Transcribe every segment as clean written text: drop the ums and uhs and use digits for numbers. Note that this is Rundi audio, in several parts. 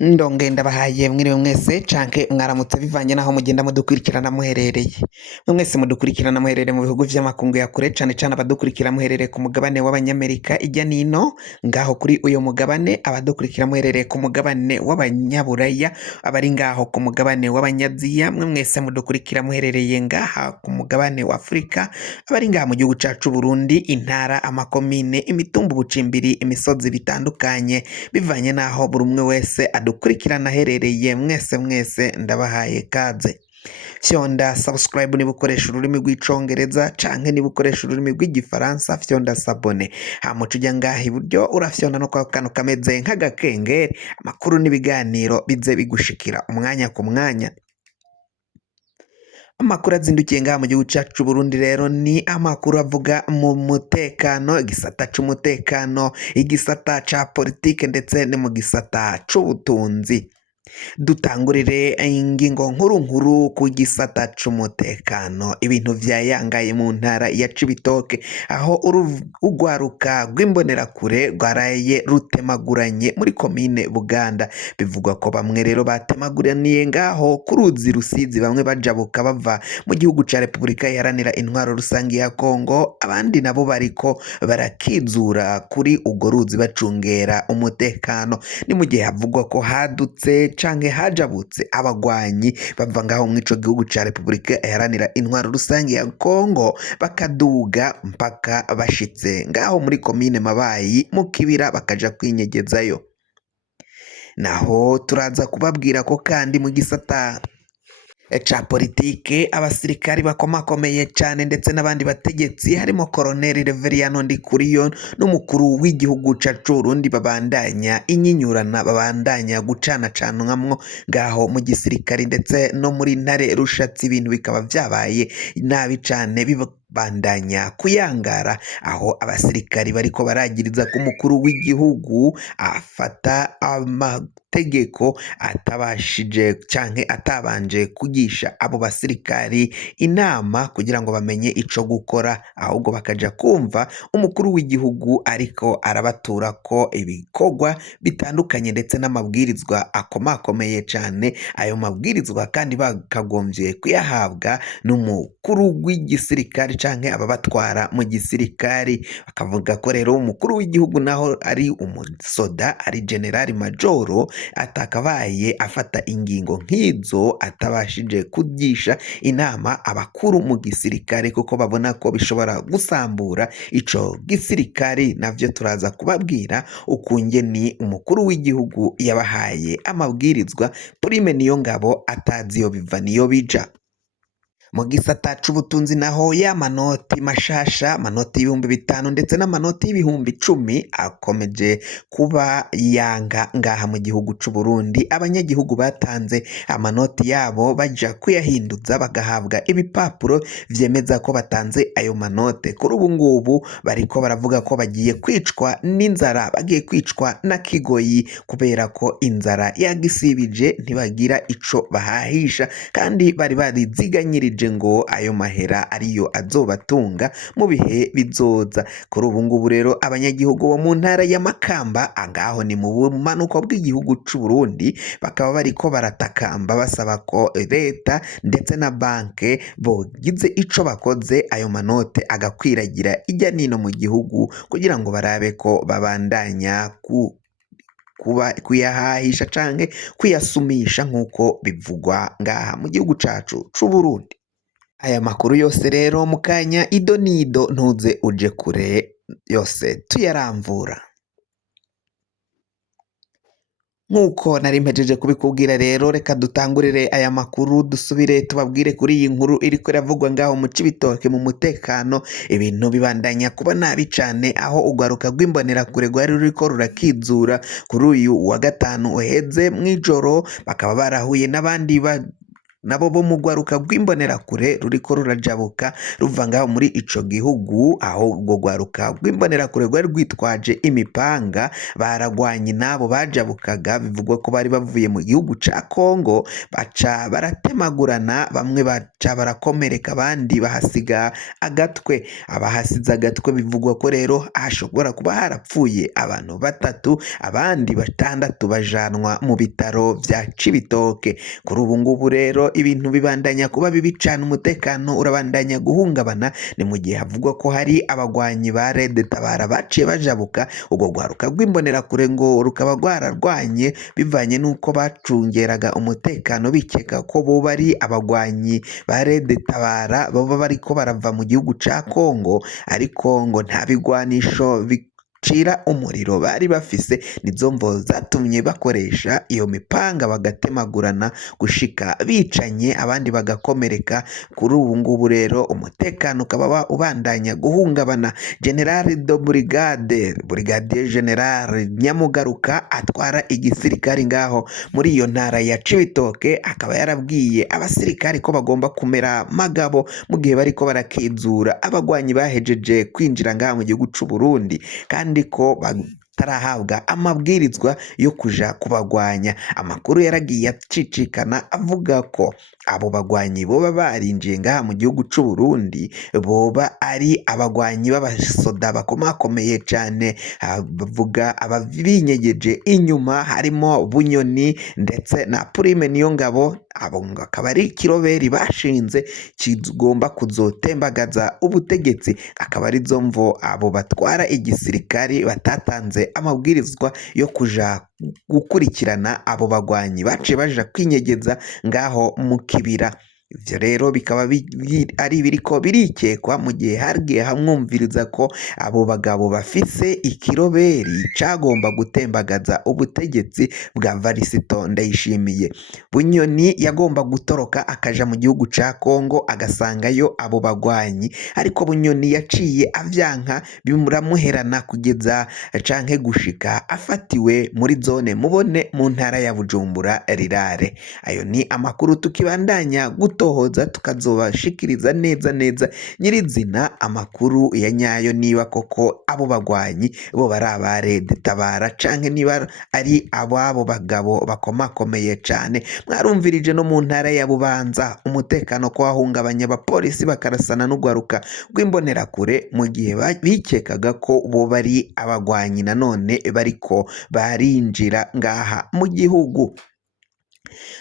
Ndongenda bahaye mwiriwe mwese canke mwaramutse bivanye naho mugenda mudukurikirana muherereye. Mwese mudukurikirana muherereye mu bihugu vy'amakungu ya kure cane cane abadukurikira muherereye ku mugabane w'abanyamerika ijya nino ngaho kuri uyo mugabane, abadukurikira muherereye ku mugabane w'abanyaburaya, abari ngaho ku mugabane w'abanyaziya, mwese mudukurikira muherereye ngaha ku mugabane wa Afrika, abari ngaha mu gihugu cacu Burundi, intara, amakomine, imitumba, ubucimbiri, imisozi bitandukanye bivanye naho buri umwe wese adukurikirana aherereye. Mwese ndabahaye kaze. Fyonda subscribe niba ukoresha ururimi rw'icongereza canke niba ukoresha ururimi rw'igifaransa fyonda sabone, hama uja ngaha iburyo urafyonda no kwa kantu kameze nk'agakengeri, amakuru n'ibiganiro bize bigushikira umwanya ku mwanya. Amakuru azindukiye ngaha mu gihugu cacu Burundi rero ni amakuru avuga mu mutekano, igisata c'umutekano, igisata ca politike ndetse no mu gisata c'ubutunzi. Dutangurire ingingo nkuru ku gisata c'umutekano. Ibintu vyayangaye mu ntara ya Cibitoke aho urwaruka rw'imbonerakure rwaraye rutemaguranye muri komine Buganda. Bivugwa ko bamwe rero batemaguraniye ngaho ku ruzi Rusizi, bamwe bajabuka bava mu gihugu ca Repubulika Iharanira Intwaro Rusangi ya Kongo, abandi nabo bariko barakizura kuri urwo ruzi bacungera umutekano. Ni mu gihe havugwa ko hadutse canke hajabutse abagwanyi bava ngaho mw'ico gihugu ca Repubulika Iharanira Intwaro Rusangi ya Kongo bakaduga mpaka bashitse ngaho muri komine Mabayi mu kibira bakaja kwinyegezayo. Naho turaza kubabwira ko kandi mu gisata ca politike abasirikari bakomakomeye cane ndetse n'abandi bategetsi harimo Colonel Reveriyano Ndikuriyo n'umukuru w'igihugu cacu Burundi babandanya inyinyurana, babandanya gucanacanwamwo ngaho mu gisirikari ndetse no muri ntare rushatsi. Ibintu bikaba vyabaye nabi cane bandanya kuyangara, aho abasirikari bariko baragiriza ko umukuru w'igihugu afata amategeko atabashije canke atabanje kugisha abo basirikari inama kugira ngo bamenye ico gukora, ahubwo bakaja kumva umukuru w'igihugu ariko arabatura ko ibikorwa bitandukanye ndetse n'amabwirizwa akomakomeye cane. Ayo mabwirizwa kandi bakagombye kuyahabwa n'umukuru w'igisirikari canke ababatwara mu gisirikari. Bakavuga ko rero umukuru w'igihugu naho ari umusoda, ari generali majoro, atakabaye afata ingingo nk'izo atabashije kugisha inama abakuru mu gisirikare, kuko babona ko bishobora gusambura ico gisirikari. Navyo turaza kubabwira ukungeni umukuru w'igihugu yabahaye amabwirizwa Prime Niyongabo atazi yo biva niyo bija. Mu gisata c'ubutunzi naho ya manoti mashasha, manoti y'ibihumbi 5 ndetse n'amanoti y'ibihumbi 10 akomeje kuba yanga ngaha mu gihugu c'u Burundi. Abanyagihugu batanze amanoti yabo baja kuyahinduza bagahabwa ibipapuro vyemeza ko batanze ayo manote. Kuri ubu ngubu bariko baravuga ko bagiye kwicwa n'inzara, bagiye kwicwa na kigoyi kubera ko inzara yagisibije, ntibagira ico bahahisha kandi bari bariziganyirije ngo ayo mahera ariyo azobatunga mu bihe bizoza. Kuri ubu ngubu rero abanyagihugu bo mu ntara ya Makamba, angaho ni mu bumanuko bw'igihugu c'u Burundi, bakaba bariko baratakamba basaba ko leta ndetse na banke bogize ico bakoze ayo manote agakwiragira ijya nino mu gihugu kugira ngo barabe ko babandanya kuyahahisha canke kuyasumisha nk'uko bivugwa ngaha mu gihugu cacu c'u Burundi. Aya makuru yose rero mu kanya ido nido, ntuze uje kure, yose tuyaramvura. Nk'uko nari mpejeje kubikubwira rero, reka dutangurire aya makuru dusubire tubabwire kuri iyi nkuru iriko iravugwa ngaho mu Cibitoke mu mutekano. Ibintu bibandanya kuba nabi cane, aho urwaruka rw'imbonerakure rwari ruriko rurakizura kuri uyu wa gatanu uheze mw'ijoro, bakaba barahuye n'abandi nabo bo mu rwaruka rw'imbonerakure ruriko rurajabuka ruva ngaho muri ico gihugu, aho urwo rwaruka rw'imbonerakure rwari rwitwaje imipanga baragwanye n'abo bajabukaga, bivugwa ko bari bavuye mu gihugu ca Kongo, baca baratemagurana, bamwe baca barakomereka abandi bahasiga agatwe. Abahasize agatwe bivugwa ko rero hashobora kuba harapfuye abantu 3, abandi 6 bajanwa mu bitaro vya Cibitoke. Kuri ubu ngubu rero ibintu bibandanya kuba bibi cane, umutekano urabandanya guhungabana, ni mu gihe havugwa ko hari abagwanyi ba Red Tabara baciye bajabuka urwo rwaruka rw'imbonerakure, ngo rukaba rwararwanye bivanye n'uko bacungeraga umutekano bikeka ko bo bari abagwanyi ba Red Tabara baba bariko barava mu gihugu ca Kongo, ariko ngo nta bigwanisho cira umuriro bari bafise, nizo mvo zatumye bakoresha iyo mipanga bagatemagurana gushika bicanye, abandi bagakomereka. Kuri ubu ngubu rero umutekano ukaba ubandanya guhungabana. General de Brigade, Brigadier General Nyamugaruka atwara igisirikari ngaho muri iyo ntara ya Cibitoke, akaba yarabwiye abasirikari ko bagomba kumera magabo mu gihe bariko barakizura abagwanyi bahejeje kwinjira ngaha mu gihugu c'u Burundi, kandi ko batarahabwa amabwirizwa yo kuja kubagwanya. Amakuru yaragiye acicikana avuga ko abo bagwanyi boba barinjiye ngaha mu gihugu c'u Burundi boba ari abagwanyi b'abasoda bakomakomeye cane, bavuga ababinyegeje inyuma harimo Bunyoni ndetse na Prime Niyongabo. Abo akaba ari ikiroberi bashinze kigomba kuzotembagaza ubutegetsi, akaba ari zo mvo abo batwara igisirikari batatanze amabwirizwa yo kuja gukurikirana abo bagwanyi baciye baja kwinyegeza ngaho mu kibira. Ivyo rero bikaba ari biriko birikekwa mu gihe hagiye hamwumviriza ko abo bagabo bafise ikiroberi cagomba gutembagaza ubutegetsi bwa Varisito Ndayishimiye. Bunyoni yagomba gutoroka akaja mu gihugu ca Kongo agasangayo abo bagwanyi, ariko Bunyoni yaciye avyanka bimuramuherana kugeza canke gushika afatiwe muri zone Mubone mu ntara ya Bujumbura Rirare. Ayo ni amakuru tukibandanya gutohoza tukazobashikiriza neza nyirizina amakuru ya nyayo, niba koko abo bagwanyi bo bari aba Red Tabara canke niba ari abo bagabo bakomakomeye cane. Mwarumvirije no mu ntara ya Bubanza umutekano ko wahungabanya, abapolisi bakarasana n'urwaruka rw'imbonerakure mu gihe bikekaga ko bo bari abagwanyi nanone bariko barinjira ngaha mu gihugu.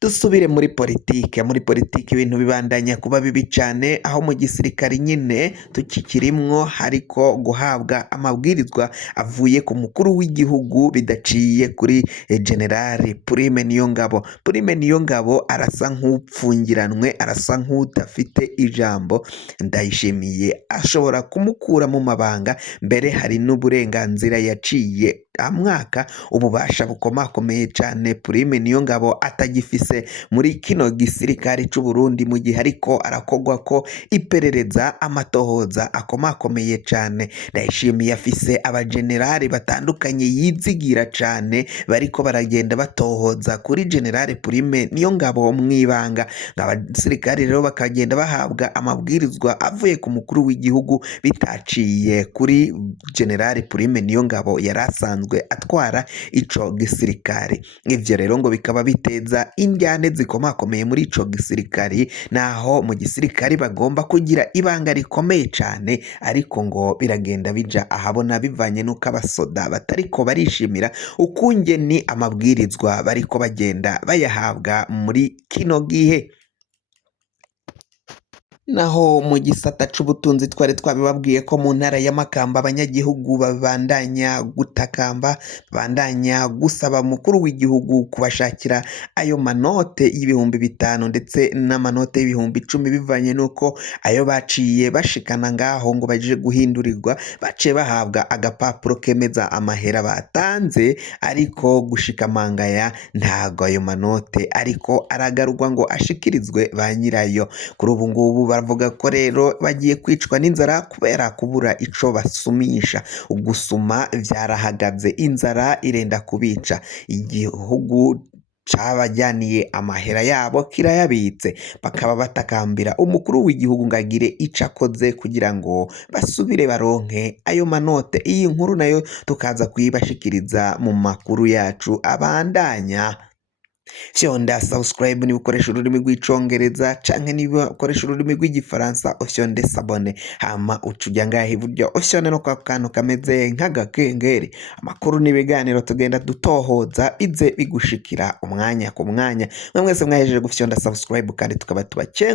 Dusubire muri politike. Muri politike ibintu bibandanya kuba bibi cyane, aho mu gisirikare nyine tukikirimwo hariko guhabwa amabwirizwa avuye ku mukuru w'igihugu bidaciye kuri General Prime Niyongabo. Prime Niyongabo arasa nk'upfungiranwe, arasa nk'udafite ijambo. Ndayishimiye ashobora kumukura mu mabanga, mbere hari n'uburenganzira yaciye amwaka ububasha bukomakomeye cyane Prime Niyongabo atagifise muri kino gisirikare c'u Burundi, mu gihe ariko arakogwa ko iperereza amatohoza akomakomeye cyane. Ndayishimiye afise abagenerali batandukanye yizigira cyane bariko baragenda batohoza kuri General Prime Niyongabo mwibanga. Abasirikare rero bakagenda bahabwa amabwirizwa avuye ku mukuru w'igihugu bitaciye kuri General Prime Niyongabo yarasanzwe atwara ico gisirikare. Ivyo rero ngo bikaba biteza indyane zikomakomeye muri ico gisirikare, naho mu gisirikare bagomba kugira ibanga rikomeye cane, ariko ngo biragenda bija ahabona bivanye nuko abasoda batariko barishimira ukungeni amabwirizwa bariko bagenda bayahabwa muri kino gihe. Naho mu gisata c'ubutunzi twari twabibabwiye ko mu ntara ya Makamba abanyagihugu babandanya gutakamba, babandanya gusaba mukuru w'igihugu kubashakira ayo manote y'ibihumbi 5 ndetse n'amanote y'ibihumbi 10, bivanye nuko ayo baciye bashikana ngaho ngo baje guhindurirwa, baciye bahabwa agapapuro kemeza amahera batanze, ariko gushika mangaya ntago ayo manote ariko aragarurwa ngo ashikirizwe ba nyirayo. Kuri ubu ngubu baravuga ko rero bagiye kwicwa n'inzara kubera kubura ico basumisha. Ugusuma vyarahagaze, inzara irenda kubica. Igihugu cabajyaniye amahera yabo kirayabitse, bakaba batakambira umukuru w'igihugu ngo agire ico akoze kugira ngo basubire baronke ayo manote. Iyi nkuru nayo tukaza kuyibashikiriza mu makuru yacu abandanya. Fyonda subscribe niba ukoresha ururimi rw'icongereza canke niba ukoresha ururimi rw'igifaransa ufyonde sabone, hama uca uja ngaha iburyo ufyonde no kwa kantu kameze nk'agakengeri. Amakuru n'ibiganiro tugenda dutohoza bize bigushikira umwanya ku mwanya. Mwe mwese mwahejeje gufyonda subscribe kandi tukaba tubakengurukiye